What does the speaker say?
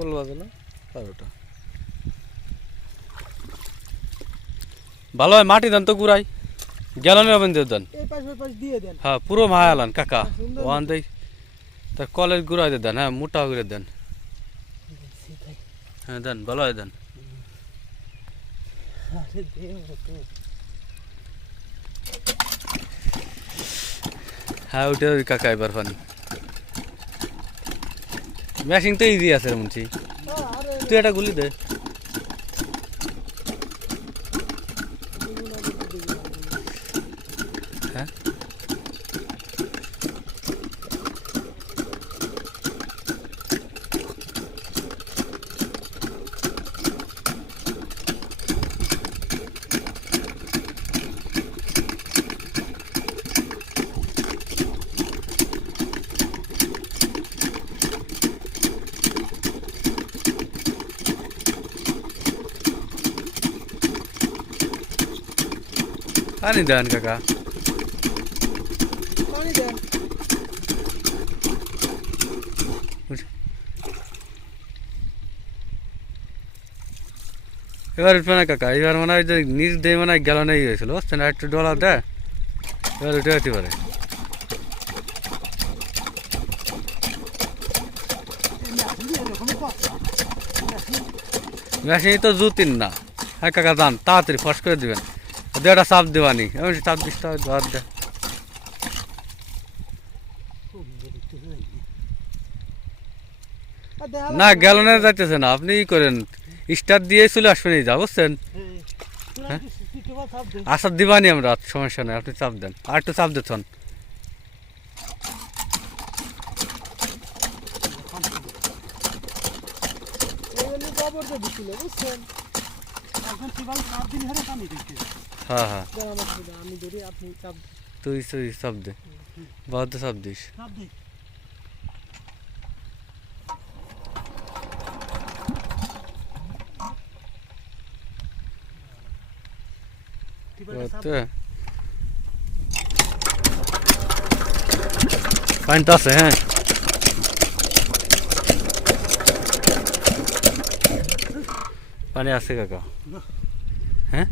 বলবো না 12টা ভালো হয় মাটি দেন তো গুড়াই গ্যালনের ওভেন দিয়ে দেন হ্যাঁ পুরো মায়ালান কাকা ওয়ান দেই তার কলের গুড়াই দিয়ে দেন হ্যাঁ মোটা করে দেন হ্যাঁ দেন ভালো হয় দেন হ্যাঁ ওইটা ওই কাকা এবার পানি মেশিন তো ইজি আছে মুন্সি তুই একটা গুলি দে হ্যাঁ পানি দেন কাকা এবার উঠবে না কাকা এবার মনে হয় যে নিচ দিয়ে মনে হয় গ্যালনে হয়েছিল বুঝছেন একটু ডলার দেয় এবার উঠে যেতে পারে মেশিন তো জুতিন না হ্যাঁ কাকা যান তাড়াতাড়ি ফস করে দিবেন দেড়টা চাপ দেওয়ানি এমন চাপ দিস ঘর দে না গ্যালনে যাইতেছে না আপনি ই করেন স্টার্ট দিয়ে চলে আসবেন এই যা বুঝছেন হ্যাঁ আচ্ছা দিবানি আমরা সমস্যা নেই আপনি চাপ দেন আর একটু চাপ দিচ্ছেন হ্যাঁ হ্যাঁ তুই চাপ দে বহুত চাপ দিস পানি তো আছে হ্যাঁ পানি আছে কাকা হ্যাঁ